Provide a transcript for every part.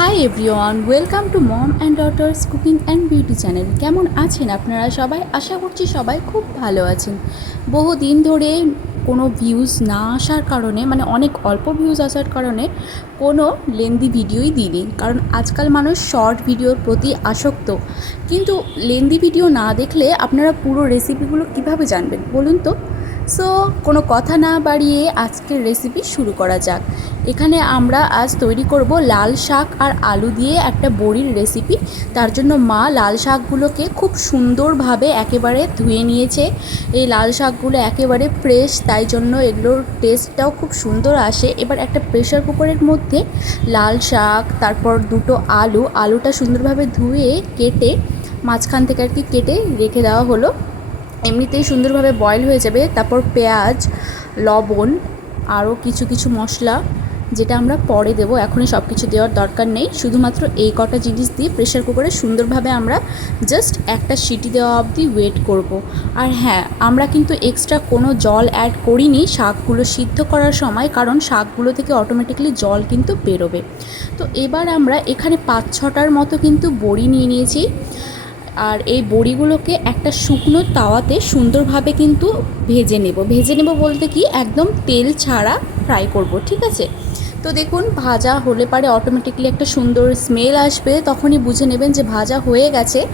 Hi everyone welcome to mom and daughters cooking and beauty channel কেমন আছেন আপনারা সবাই? আশা করছি সবাই খুব ভালো আছেন। বহু দিন ধরে কোনো ভিউজ না আসার কারণে মানে অনেক অল্প ভিউজ আসার কারণে কোনো লেন্দি ভিডিওই দিইনি। কারণ আজকাল মানুষ শর্ট ভিডিওর প্রতি আসক্ত। কিন্তু লেন্দি ভিডিও না দেখলে আপনারা পুরো রেসিপিগুলো কীভাবে জানবেন? বলুন তো। সো কোনো কথা না বাড়িয়ে আজকের রেসিপি শুরু করা যাক। এখানে আমরা আজ তৈরি করব লাল শাক আর আলু দিয়ে একটা বড়ির রেসিপি তার জন্য মা লাল শাকগুলোকে খুব সুন্দরভাবে একেবারে ধুয়ে নিয়েছে। এই লাল শাকগুলো একেবারে ফ্রেশ তাই জন্য এগুলোর টেস্টটাও খুব সুন্দর আসে। এবার একটা প্রেশার কুকারের মধ্যে লাল শাক, তারপর দুটো আলু। আলুটা সুন্দরভাবে ধুয়ে কেটে, মাঝখান থেকে আর কি কেটে রেখে দেওয়া হলো। এমনিতেই সুন্দরভাবে বয়েল হয়ে যাবে, তারপর পেঁয়াজ, লবণ, আরও কিছু কিছু মশলা, যেটা আমরা পরে দেবো। এখনই সব কিছু দেওয়ার দরকার নেই। শুধুমাত্র এই কটা জিনিস দিয়ে প্রেশার কুকারে সুন্দরভাবে আমরা জাস্ট একটা সিটি দেওয়া অবধি ওয়েট করব। আর হ্যাঁ আমরা কিন্তু এক্সট্রা কোনো জল অ্যাড করিনি শাকগুলো সিদ্ধ করার সময়, কারণ শাকগুলো থেকে অটোমেটিক্যালি জল কিন্তু বেরোবে। তো এবার আমরা এখানে পাঁচ ছটার মতো কিন্তু বড়ি নিয়ে নিয়েছি। আর এই বড়িগুলোকে একটা শুকনো তাওয়াতে সুন্দরভাবে কিন্তু ভেজে নেব। ভেজে নেব বলতে কি? একদম তেল ছাড়া ফ্রাই করব, ঠিক আছে? তো দেখুন, ভাজা হলে পারে অটোমেটিকলি একটা সুন্দর স্মেল আসবে, তখনই বুঝে নেবেন যে ভাজা হয়ে গেছে।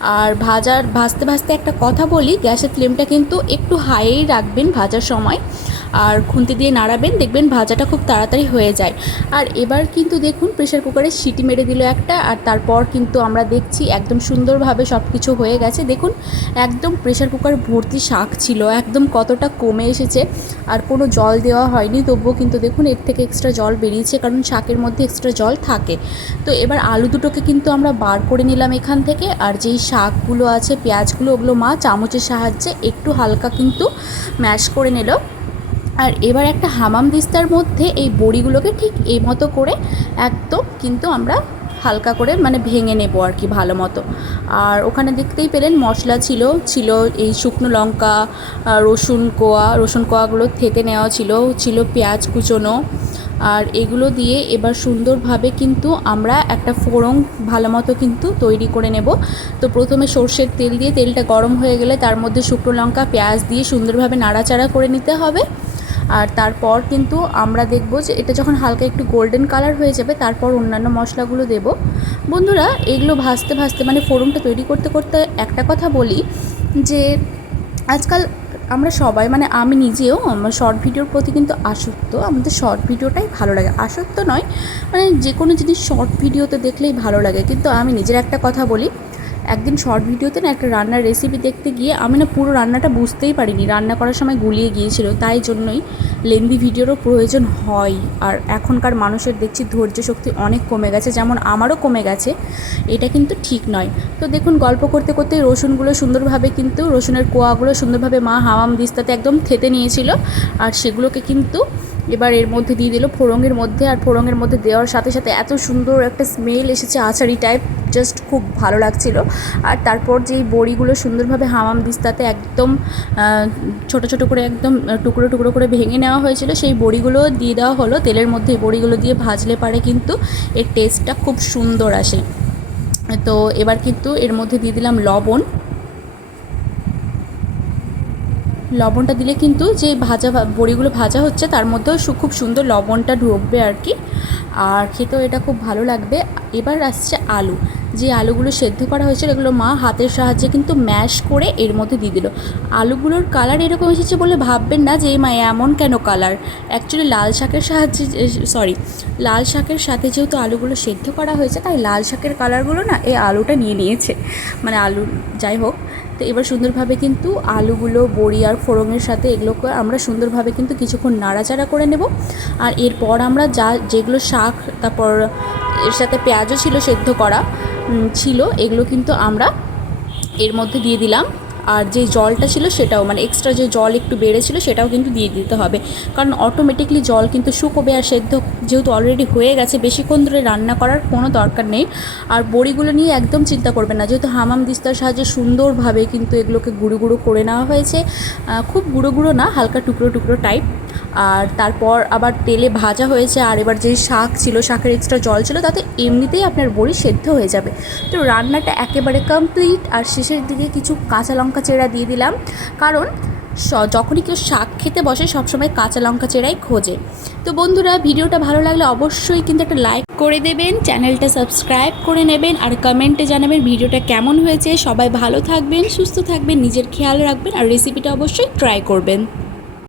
আর ভাজার, ভাজতে ভাজতে একটা কথা বলি, গ্যাসের ফ্লেমটা কিন্তু একটু হাইয়েই রাখবেন ভাজার সময়। আর খুন্তি দিয়ে নাড়াবেন, দেখবেন ভাজাটা খুব তাড়াতাড়ি হয়ে যায়। আর এবার কিন্তু দেখুন প্রেশার কুকারে সিটি মেরে দিল একটা, আর তারপর কিন্তু আমরা দেখছি একদম সুন্দরভাবে সব কিছু হয়ে গেছে। দেখুন, একদম প্রেশার কুকার ভর্তি শাক ছিল, একদম কতটা কমে এসেছে, আর কোনো জল দেওয়া হয়নি। তবুও কিন্তু দেখুন, এর থেকে এক্সট্রা জল বেরিয়েছে, কারণ শাকের মধ্যে এক্সট্রা জল থাকে। তো এবার আলু দুটোকে কিন্তু আমরা বার করে নিলাম এখান থেকে, আর যেই শাকগুলো আছে, পেঁয়াজগুলো, ওগুলো মা চামচের সাহায্যে একটু হালকা কিন্তু ম্যাশ করে নিল। আর এবার একটা হামাম দিস্তার মধ্যে এই বড়িগুলোকে ঠিক এই মতো করে একদম কিন্তু আমরা হালকা করে মানে ভেঙে নেব আর কি ভালো মতো। আর ওখানে দেখতেই পেলেন মশলা ছিল ছিল এই শুকনো লঙ্কা রসুন কোয়া, রসুন কোয়াগুলো থেকে নেওয়া ছিল ছিল পেঁয়াজ কুচোনো। আর এগুলো দিয়ে এবার সুন্দরভাবে কিন্তু আমরা একটা ফোড়ং ভালো মতো কিন্তু তৈরি করে নেব। তো প্রথমে সর্ষের তেল দিয়ে তেলটা গরম হয়ে গেলে তার মধ্যে শুকনো লঙ্কা, পেঁয়াজ দিয়ে সুন্দরভাবে নাড়াচাড়া করে নিতে হবে। আর তারপর কিন্তু আমরা দেখব যে এটা যখন হালকা একটু গোল্ডেন কালার হয়ে যাবে, তারপর অন্যান্য মশলাগুলো দেব। বন্ধুরা, এগুলো ভাজতে ভাজতে মানে ফোড়নটা তৈরি করতে করতে একটা কথা বলি যে আজকাল আমরা সবাই মানে আমি নিজেও আমার শর্ট ভিডিওর প্রতি কিন্তু আসক্ত। আমাদের শর্ট ভিডিওটাই ভালো লাগে। আসক্ত নয় মানে যে কোনো জিনিস শর্ট ভিডিওতে দেখলেই ভালো লাগে। কিন্তু আমি নিজের একটা কথা বলি একদিন শর্ট ভিডিওতে না একটা রান্নার রেসিপি দেখতে গিয়ে আমি না পুরো রান্নাটা বুঝতেই পারিনি। রান্না করার সময় গুলিয়ে গিয়েছিল, তাই জন্যই লেন্দি ভিডিওরও প্রয়োজন হয়। আর এখনকার মানুষের দেখছি ধৈর্য শক্তি অনেক কমে গেছে, যেমন আমারও কমে গেছে, এটা কিন্তু ঠিক নয়। তো দেখুন, গল্প করতে করতে রসুনগুলো সুন্দরভাবে কিন্তু, রসুনের কোয়াগুলো সুন্দরভাবে মা হামাম দিস্তাতে একদম থেতে নিয়েছিল, আর সেগুলোকে কিন্তু এবার এর মধ্যে দিয়ে দিল ফোড়ঙের মধ্যে আর ফোড়ঙের মধ্যে দেওয়ার সাথে সাথে এত সুন্দর একটা স্মেল এসেছে আচারি টাইপ জাস্ট খুব ভালো লাগছিল। আর তারপর যেই বড়িগুলো সুন্দরভাবে হামাম দিস্তাতে একদম ছোট ছোট করে একদম টুকরো টুকরো করে ভেঙে নেওয়া হয়েছিল, সেই বড়িগুলো দিয়ে দেওয়া হলো। তেলের মধ্যে বড়িগুলো দিয়ে ভাজলে পারে কিন্তু এর টেস্টটা খুব সুন্দর আসে। তো এবার কিন্তু এর মধ্যে দিয়ে দিলাম লবণ। লবণটা দিলে কিন্তু যে ভাজা বড়িগুলো ভাজা হচ্ছে তার মধ্যেও খুব সুন্দর লবণটা ঢুকবে আর কি। আর খেতেও এটা খুব ভালো লাগবে। এবার আসছে আলু। যে আলুগুলো সেদ্ধ করা হয়েছিল এগুলো মা হাতের সাহায্যে কিন্তু ম্যাশ করে এর মধ্যে দিয়ে দিল। আলুগুলোর কালার এরকম এসেছে বলে ভাববেন না যে মা, এমন কেন কালার? অ্যাকচুয়ালি লাল শাকের সাহায্যে সরি লাল শাকের সাথে যেহেতু আলুগুলো সেদ্ধ করা হয়েছে, তাই লাল শাকের কালারগুলো না এই আলুটা নিয়ে নিয়েছে। মানে আলু, যাই হোক তো এবার সুন্দরভাবে কিন্তু আলুগুলো, বড়ি আর ফোড়নের সাথে এগুলোকে আমরা সুন্দরভাবে কিন্তু কিছুক্ষণ নাড়াচাড়া করে নেব। আর এরপর আমরা যা যেগুলো শাক, তারপর এর সাথে পেঁয়াজও ছিল সেদ্ধ করা ছিল, এগুলো কিন্তু আমরা এর মধ্যে দিয়ে দিলাম। আর যে জলটা ছিল সেটাও মানে এক্সট্রা যে জল একটু বেড়েছিল সেটাও কিন্তু দিয়ে দিতে হবে। কারণ অটোমেটিকলি জল কিন্তু শুকোবে আর সেদ্ধ যেহেতু অলরেডি হয়ে গেছে, বেশিক্ষণ ধরে রান্না করার কোনো দরকার নেই। আর বড়িগুলো নিয়ে একদম চিন্তা করবেন না, যেহেতু হামাম দিস্তার সাহায্যে সুন্দরভাবে কিন্তু এগুলোকে গুঁড়ো গুঁড়ো করে নেওয়া হয়েছে। খুব গুঁড়ো গুঁড়ো না, হালকা টুকরো টুকরো টাইপ আর তারপর আবার তেলে ভাজা হয়েছে আর এবার যে শাক ছিল, শাকের এক্সট্রা জল ছিল, তাতে এমনিতেই আপনার বড়ি সেদ্ধ হয়ে যাবে। তো রান্নাটা একেবারে কমপ্লিট আর শেষের দিকে কিছু কাঁচা লঙ্কা চেরা দিয়ে দিলাম। কারণ স- যখনই কেউ শাক খেতে বসে, সবসময় কাঁচা লঙ্কা চেরাই খোঁজে। তো বন্ধুরা, ভিডিওটা ভালো লাগলে অবশ্যই কিন্তু একটা লাইক করে দেবেন, চ্যানেলটা সাবস্ক্রাইব করে নেবেন আর কমেন্টে জানাবেন ভিডিওটা কেমন হয়েছে। সবাই ভালো থাকবেন, সুস্থ থাকবেন, নিজের খেয়াল রাখবেন আর রেসিপিটা অবশ্যই ট্রাই করবেন।